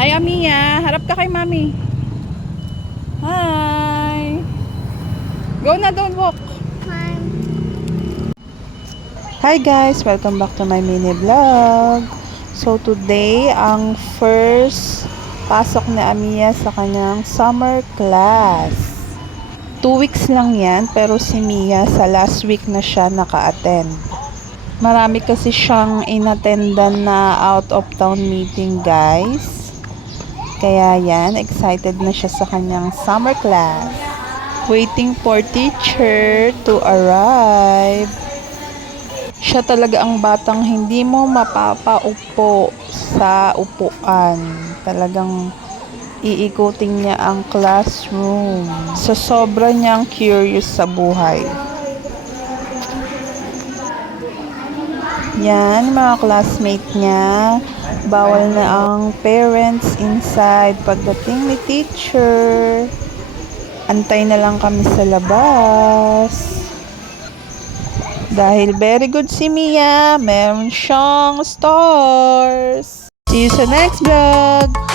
Hi, Amia. Harap ka kay Mami. Hi. Go na, don't walk. Hi guys, welcome back to my mini vlog. So today, ang first pasok ni Amia sa kanyang summer class. 2 weeks lang yan, pero si Mia sa last week na siya naka-attend. Marami kasi siyang inattendan na out of town meeting, guys. Kaya yan, excited na siya sa kanyang summer class. Waiting for teacher to arrive. Siya talaga ang batang hindi mo mapapaupo sa upuan. Talagang iikutin niya ang classroom. Sa sobra niyang curious sa buhay. Yan, mga classmate niya. Bawal na ang parents inside pagdating ni teacher. Antay na lang kami sa labas. Dahil very good si Mia, meron siyang stars. See you sa next vlog!